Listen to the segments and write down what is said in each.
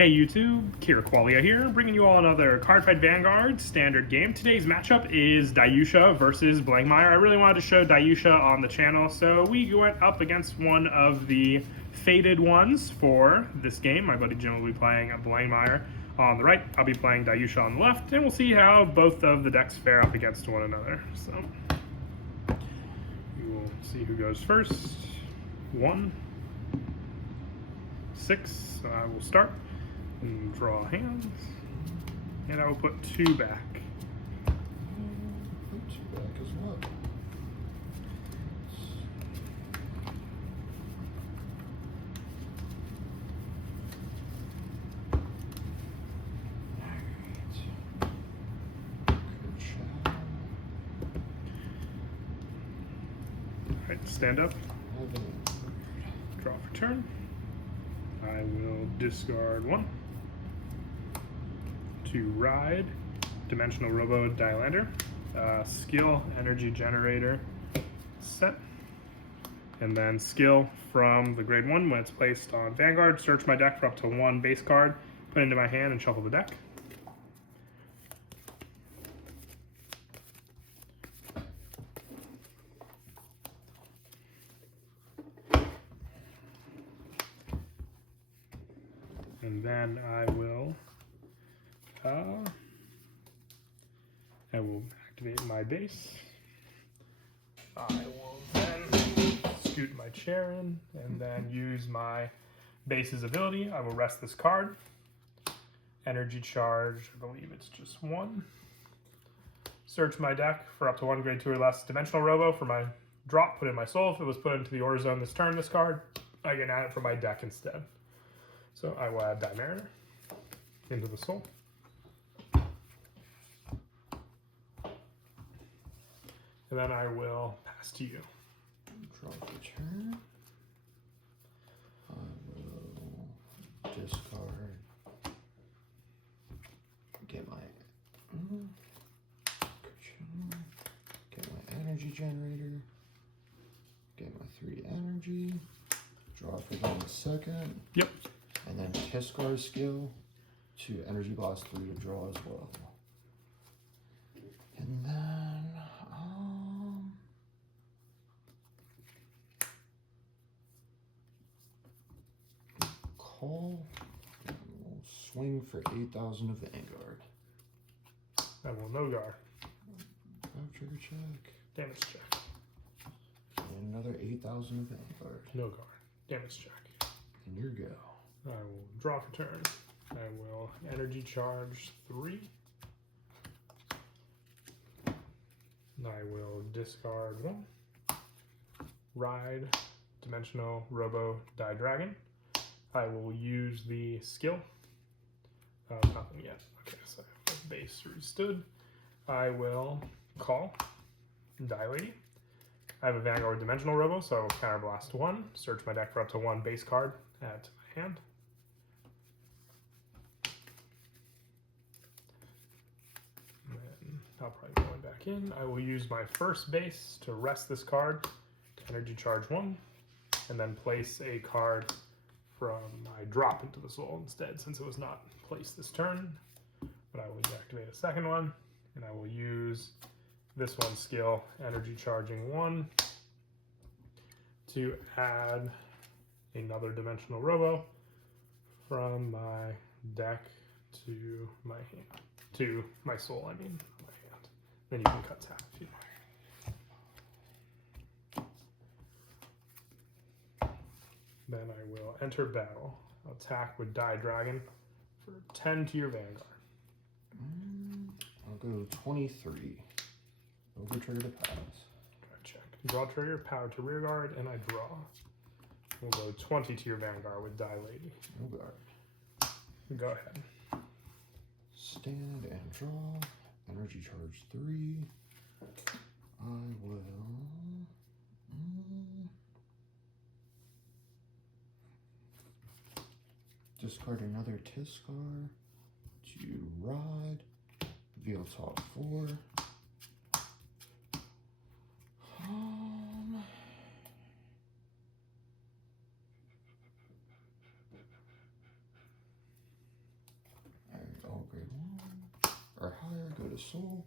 Hey YouTube, Qualia here, bringing you all another Cardfight Vanguard standard game. Today's matchup is Daiyusha versus Blangdmire. I really wanted to show Daiyusha on the channel, so we went up against one of the fated ones for this game. My buddy Jim will be playing Blangdmire on the right. I'll be playing Daiyusha on the left, and we'll see how both of the decks fare up against one another. So we will see who goes first. 1, 6. So I will start. And draw hands, and I will put 2 back. Put 2 back as well. Alright, stand up. Draw for turn. I will discard 1. To ride, Dimensional Robo Dilander, skill, energy generator, set, and then skill from the grade 1 when it's placed on Vanguard, search my deck for up to 1 base card, put it into my hand and shuffle the deck. And then I will activate my base. I will then scoot my chair in and then use my base's ability. I will rest this card. Energy charge, I believe it's just 1. Search my deck for up to 1 grade 2 or less Dimensional Robo for my drop, put in my soul. If it was put into the Order Zone this turn, this card, I can add it for my deck instead. So I will add Daiyusha into the soul. And then I will pass to you. Draw the turn. I will discard. Get my energy generator. Get my 3 energy. Draw for 1 second. Yep. And then Tiscar skill to energy blast 3 to draw as well. And then call. And we'll swing for 8,000 of Vanguard. I will no guard. Trigger check. Damage check. And another 8,000 of Vanguard. No guard. Damage check. And your go. I will draw for turn. I will energy charge 3. I will discard 1. Ride Dimensional Robo Dragon. I will use the skill. Nothing yet. Okay, so base restood. I will call Daiyusha. I have a Vanguard Dimensional Robo, so I will counterblast 1. Search my deck for up to 1 base card at my hand. I'll probably be going back in. I will use my first base to rest this card, to energy charge 1, and then place a card from my drop into the soul instead, since it was not placed this turn. But I will deactivate a second one, and I will use this one's skill, energy charging 1, to add another Dimensional Robo from my deck to my hand. To my soul, I mean. Then you can cut tap if you like. Then I will enter battle. Attack with Dragon for 10 to your Vanguard. I'll go 23. Over trigger to pass. Check. Draw trigger, power to rear guard, and I draw. We'll go 20 to your Vanguard with Daiyusha. No guard. Go ahead. Stand and draw. Energy charge 3. I will discard another Tiscar to ride. Veil top 4. soul.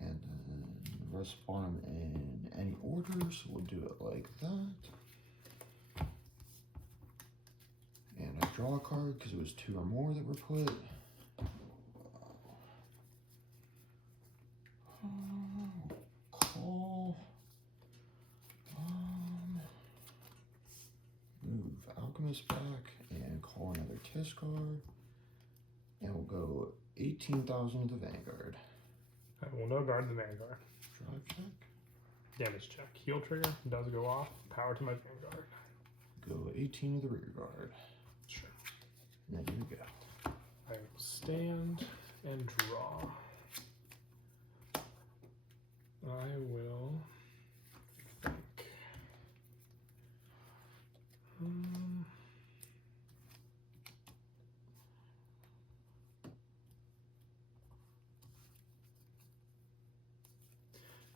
And then the rest spawn them in any order, so we'll do it like that. And I draw a card because it was 2 or more that were put. Call. Move Alchemist back and call another Kiss card. And we'll go 18,000 to the Vanguard. I will no guard the Vanguard. Drive check. Damage check. Heal trigger does go off. Power to my Vanguard. Go 18 to the rear guard. Sure. And then you go. I will stand and draw. I will think.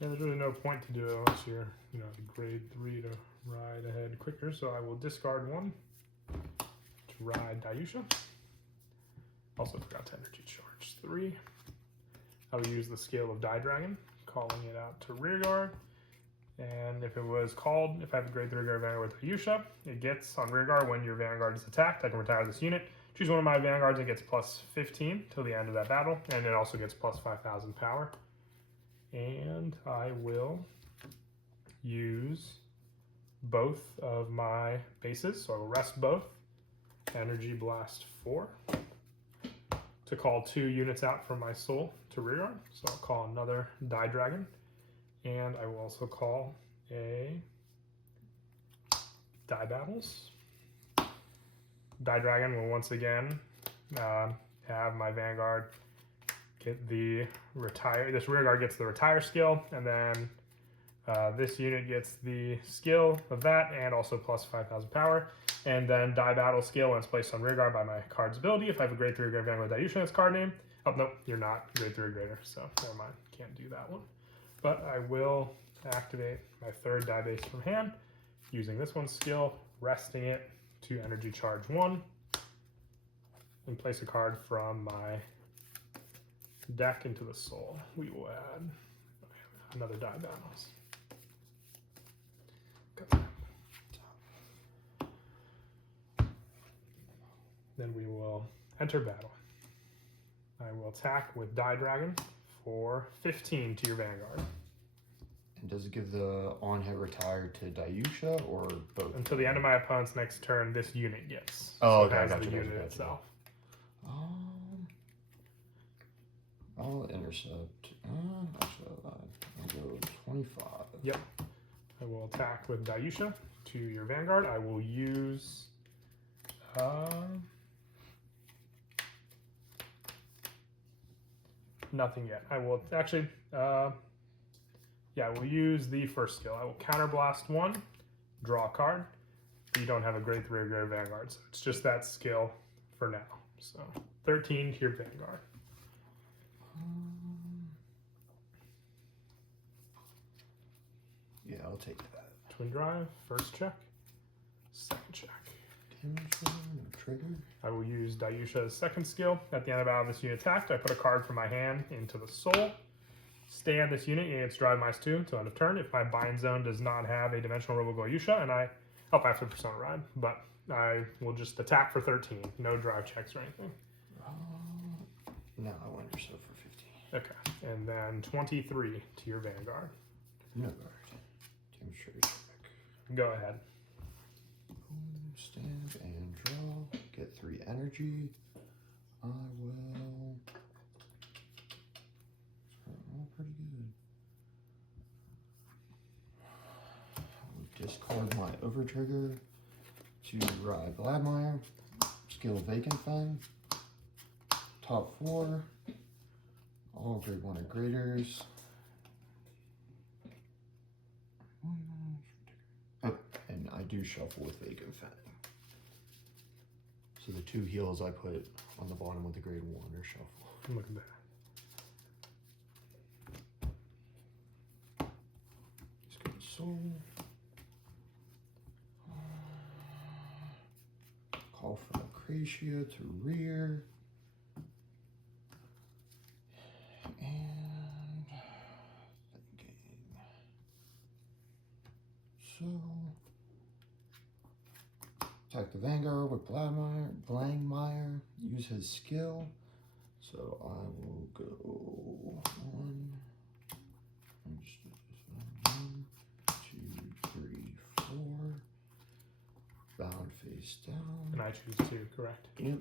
Yeah, there's really no point to do it unless you're, at grade 3 to ride ahead quicker. So I will discard 1 to ride Daiyusha. Also forgot to energy charge 3. I will use the skill of Die Dragon, calling it out to rearguard. And if it was called, if I have a grade 3 guard Vanguard with Daiyusha, it gets on rearguard when your Vanguard is attacked. I can retire this unit. Choose one of my Vanguards and it gets plus 15 till the end of that battle. And it also gets plus 5,000 power. And I will use both of my bases. So I will rest both. Energy Blast 4 to call 2 units out from my soul to rearguard. So I'll call another Die Dragon. And I will also call a Die Battles. Die Dragon will once again have my Vanguard get the retire. This rearguard gets the retire skill, and then this unit gets the skill of that, and also plus 5,000 power. And then Die Battle skill when it's placed on rearguard by my card's ability. If I have a grade 3 grade Vanguard Daiyusha in its card name. Oh, nope, you're not grade 3 greater, so never mind. Can't do that one. But I will activate my 3rd die base from hand, using this one's skill, resting it to energy charge 1, and place a card from my deck into the soul. We will add another Die Battles. Then we will enter battle. I will attack with Die Dragon for 15 to your Vanguard. And does it give the on-hit retire to Daiyusha or both? Until the end of my opponent's next turn, this unit gets. Oh, so okay, it has gotcha, the gotcha, unit gotcha. itself. I'll intercept. Actually, I'll go 25. Yep. I will attack with Daiyusha to your Vanguard. I will use. Nothing yet. I will actually. Yeah, we'll use the first skill. I will counterblast 1, draw a card. You don't have a grade 3 or grade Vanguard, so it's just that skill for now. So 13 to your Vanguard. Yeah, I'll take that. Twin Drive, first check, second check. Damage trigger. I will use Daiyusha's second skill. At the end of battle, this unit attacked. I put a card from my hand into the soul. Stay on this unit, it's drive -2 till end of turn. If my bind zone does not have a dimensional robo Daiyusha, and I have to persona ride, but I will just attack for 13. No drive checks or anything. No, I want yourself for 15. Okay, and then 23 to your Vanguard. No guard. Damage trigger check. Go ahead. Stand and draw. Get 3 energy. I will. All pretty good. I will discard my overtrigger to ride Blangdmire. Skill Vacant Fang. Top 4. All grade 1 or graders. Oh, and I do shuffle with Vacant Fang. So the 2 heals I put on the bottom with the grade 1 are shuffle. Look at that. Let's go to soul. Call from Acracia to rear. put Blangdmire, use his skill. So I will go 1, 2, 3, 4. Bound face down. And I choose 2, correct? Yep.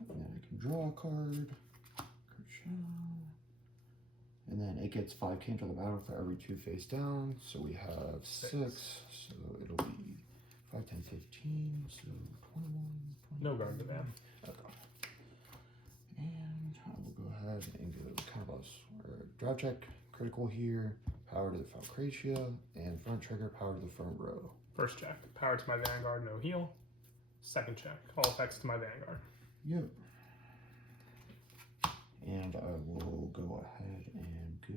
And then I can draw a card. And then it gets 5 came to the battle for every 2 face down. So we have 6. So it'll be 5, 10, 15. So 21. No guard to them. Okay. And I will go ahead and go combos. Drive check, critical here, power to the Falcratia, and front trigger, power to the front row. First check, power to my Vanguard, no heal. Second check, all effects to my Vanguard. Yep. And I will go ahead and go.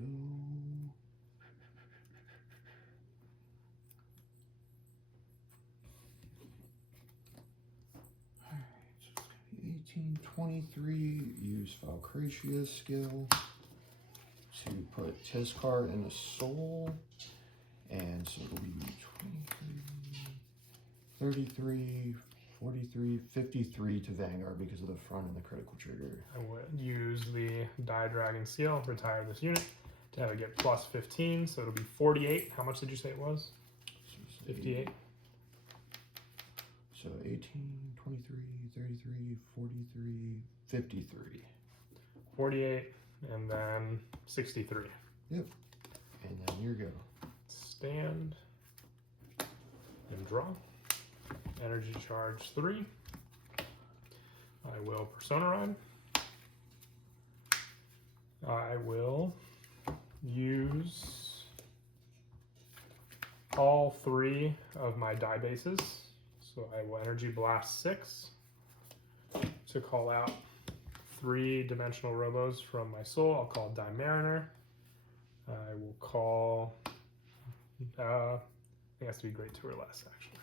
Alright, so it's going to be 18, 23. Use Falcratia's skill to put his card in the soul. And so it'll be 23, 33, 43, 53 to Vanguard because of the front and the critical trigger. I would use the Dragon Seal, retire this unit to have it get plus 15, so it'll be 48. How much did you say it was? 58. So 18, 23, 33, 43, 53. 48, and then 63. Yep. And then you're go. Stand and draw. Energy charge 3. I will Persona Ride. I will use all 3 of my die bases. So I will Energy Blast 6 to call out 3-dimensional robos from my soul. I'll call Daiyusha. I will call, I think it has to be grade 2 or less actually.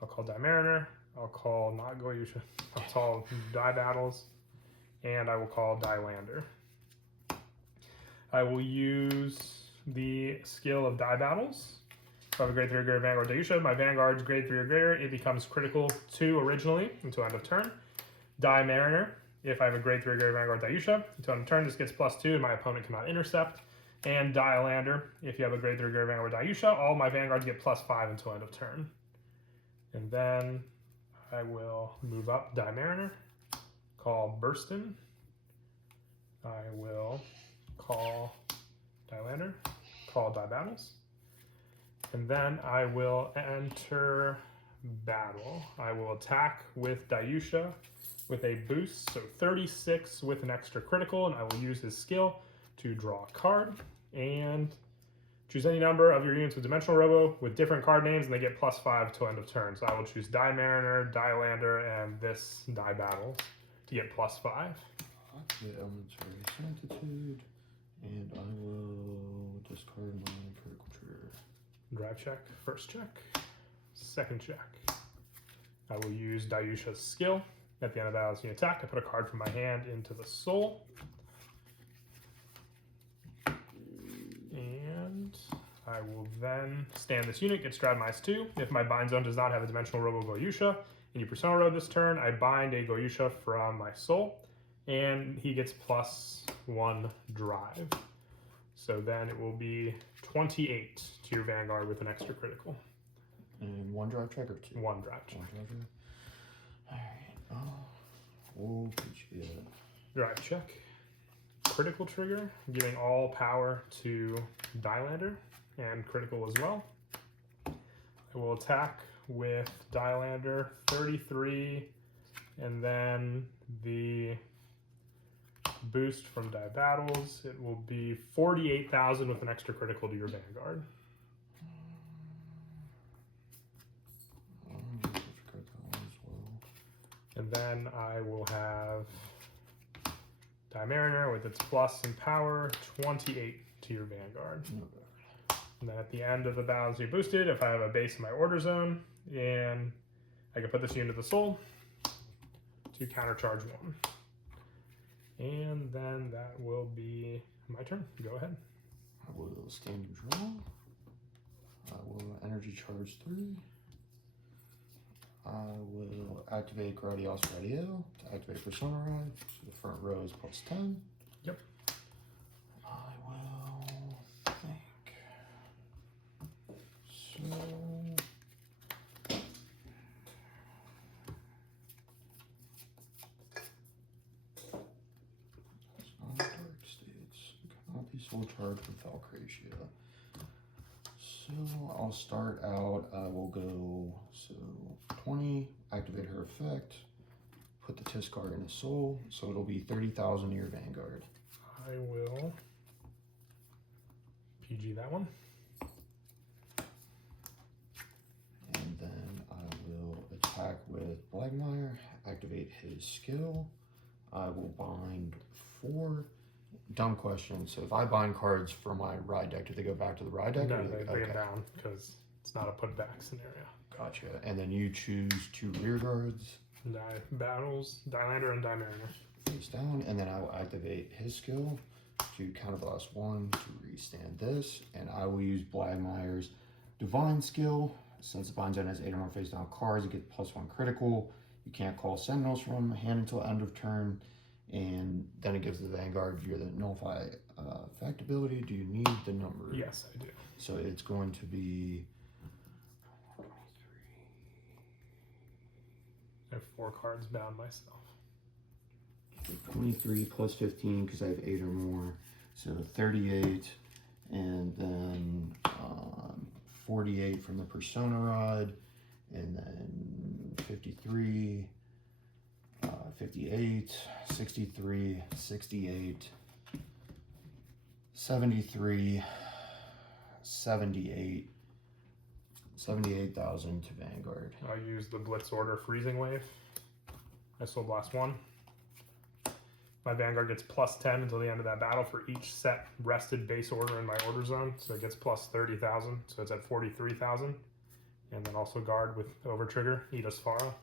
I'll call Daiyusha, I'll call not Daiyusha, I'll call Die Battles, and I will call Dailander. I will use the skill of Die Battles. If I have a grade 3 or greater Vanguard Daiyusha, my Vanguard's grade 3 or greater, it becomes critical 2 originally until end of turn. Daiyusha, if I have a grade 3 or greater Vanguard Daiyusha, until end of turn, this gets plus 2 and my opponent cannot intercept. And Dailander, if you have a grade 3 or greater Vanguard Daiyusha, all my Vanguards get plus 5 until end of turn. And then I will move up Daiyusha, call Burstin. I will call Dailander, call Die Battles. And then I will enter battle. I will attack with Daiyusha with a boost, so 36 with an extra critical, and I will use his skill to draw a card and choose any number of your units with Dimensional Robo with different card names, and they get plus 5 till end of turn. So I will choose Daiyusha, Dailander, and this Die Battles to get plus 5. The Elementary Sanctitude, and I will discard my critical trigger. Drive check, first check, second check. I will use Daiyusha's skill. At the end of battle, as you attack, I put a card from my hand into the soul. And I will then stand this unit, get Strad -2. If my bind zone does not have a Dimensional Robo Daiyusha, and you Persona Road this turn, I bind a Daiyusha from my soul, and he gets plus 1 drive. So then it will be 28 to your Vanguard with an extra critical. And 1 drive check or 2? 1 drive check. 1 drive check. Alright. We'll put you at Drive check. Critical trigger, giving all power to Dailander, and critical as well. I will attack with Dailander 33, and then the boost from Die Battles, it will be 48,000 with an extra critical to your Vanguard. And then I will have Daiyusha with its plus and power, 28 to your Vanguard. Okay. And then at the end of the battles you boosted, if I have a base in my order zone, and I can put this unit to the soul to countercharge 1. And then that will be my turn. Go ahead. I will stand and draw. I will energy charge 3. I will activate Gradios Radio to activate Persona Ride. So the front row is +10. Yep. I will think. So. It's not Dark States. Cannot be soul charged with Valcratia. So I'll start out, I will go, so 20, activate her effect, put the Tisk card in a soul, so it'll be 30,000 to your Vanguard. I will PG that one. And then I will attack with Blangdmire, activate his skill. I will bind 4. Dumb question. So if I bind cards from my ride deck, do they go back to the ride deck? No, or they bring okay. it down because it's not a put back scenario. Gotcha. And then you choose 2 rear guards. Battles, Dailander and Daiyusha. Face down, and then I will activate his skill to counterblast 1 to restand this, and I will use Blangdmire's Divine skill. Since it binds in as 8 or more face down cards, it gets +1 critical. You can't call Sentinels from hand until end of turn. And then it gives the Vanguard via the nullify effect ability. Do you need the number? Yes, I do. So it's going to be 23. I have 4 cards bound myself. 23 plus 15 because I have 8 or more. So 38, and then 48 from the Persona Rod, and then 53. 58, 63, 68, 73, 78, 78,000 to Vanguard. I use the Blitz Order Freezing Wave. I Soul Blast 1. My Vanguard gets +10 until the end of that battle for each set rested base order in my order zone. So it gets +30,000. So it's at 43,000. And then also guard with Overtrigger, Ida's Fara.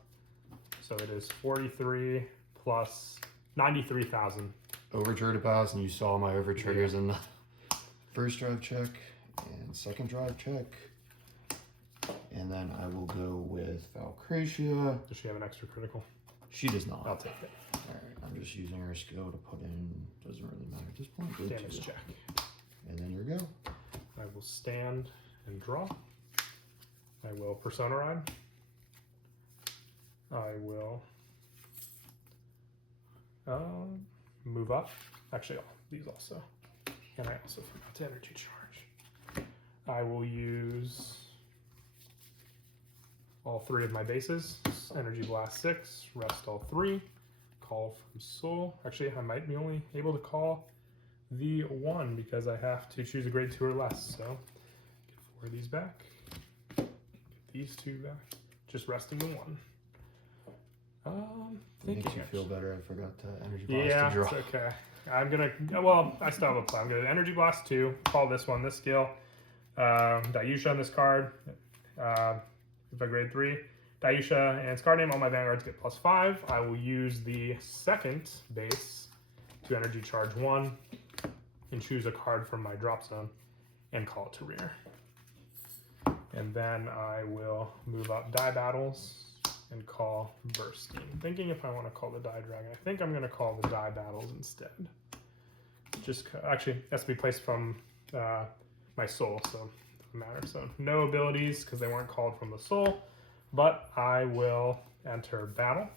So it is 43 plus 93,000. Overtrigger to pass, and you saw my overtriggers in the first drive check and second drive check. And then I will go with Valcratia. Does she have an extra critical? She does not. I'll take it. Alright, I'm just using her skill to put in, doesn't really matter at this point. Good Damage to- check. And then you go. I will stand and draw. I will Persona Ride. I will move up. Actually, these also. And I also forgot to energy charge. I will use all 3 of my bases. Energy Blast 6, rest all 3. Call from Soul. Actually, I might be only able to call the 1 because I have to choose a grade 2 or less. So, get 4 of these back. Get these 2 back. Just resting the 1. Makes you feel better. I forgot to energy blast Yeah, to draw. it's okay. I'm gonna, well, I still have a plan. I'm gonna Energy Blast 2, call this one, this skill. Daiyusha on this card. If I grade 3. Daiyusha and Scar Name, all my Vanguards get +5. I will use the second base to energy charge 1 and choose a card from my drop zone and call it to rear. And then I will move up Die Battles and call Bursting. Thinking if I want to call the Die Dragon. I think I'm going to call the Die Battles instead. Just actually it has to be placed from my soul, so it doesn't matter. So no abilities because they weren't called from the soul, but I will enter battle.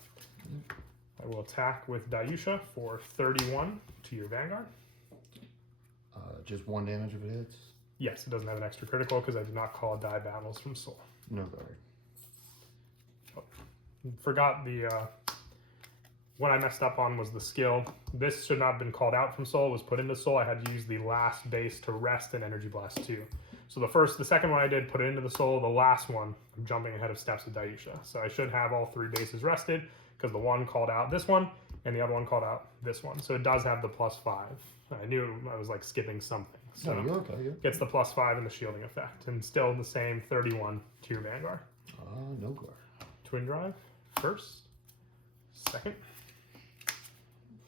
I will attack with Daiyusha for 31 to your Vanguard. Just 1 damage if it hits. Yes, it doesn't have an extra critical because I did not call Die Battles from soul. No guard. Forgot the what I messed up on was the skill. This should not have been called out from soul. It was put into soul. I had to use the last base to rest in Energy Blast 2. So the second one I did, put it into the soul. The last one, I'm jumping ahead of steps with Daiyusha. So I should have all 3 bases rested because the one called out this one and the other one called out this one. So it does have the +5. I knew I was like skipping something. So No, you're okay. Yeah. gets the +5 and the shielding effect, and still the same 31 to your Vanguard. No guard. Twin Drive, first, second.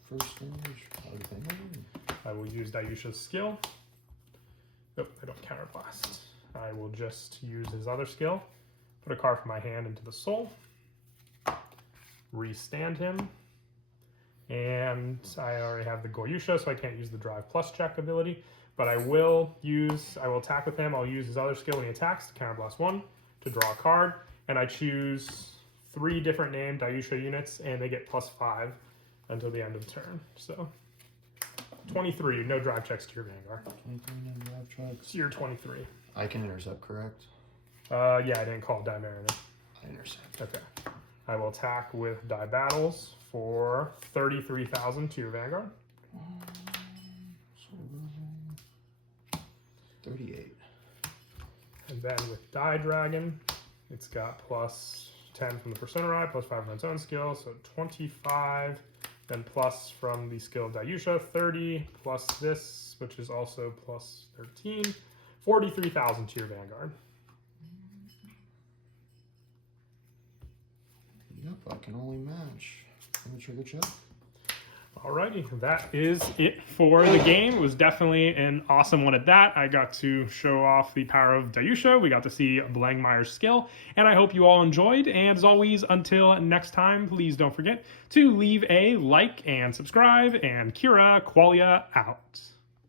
First damage. I will use Daiyusha's skill. Nope, I don't counterblast. I will just use his other skill. Put a card from my hand into the soul. restand him. And I already have the Daiyusha, so I can't use the Drive Plus check ability. But I will attack with him. I'll use his other skill when he attacks to counterblast 1 to draw a card. And I choose 3 different named Daiyusha units, and they get +5 until the end of the turn. So 23, no drive checks to your Vanguard. 23 no drive checks. So you're 23. I can intercept, correct? Yeah, I didn't call Daiyusha. I intercept. Okay. I will attack with Die Battles for 33,000 to your Vanguard. 38. And then with Die Dragon, it's got +10 from the Persona Ride, +5 from its own skill, so 25. Then plus from the skill of Daiyusha, 30, plus this, which is also +13. 43,000 to your Vanguard. Yep, I can only match. Let me trigger check. Alrighty, that is it for the game. It was definitely an awesome one at that. I got to show off the power of Daiyusha. We got to see Blangdmire's skill, and I hope you all enjoyed. And as always, until next time, please don't forget to leave a like and subscribe, and Kira Qualia out.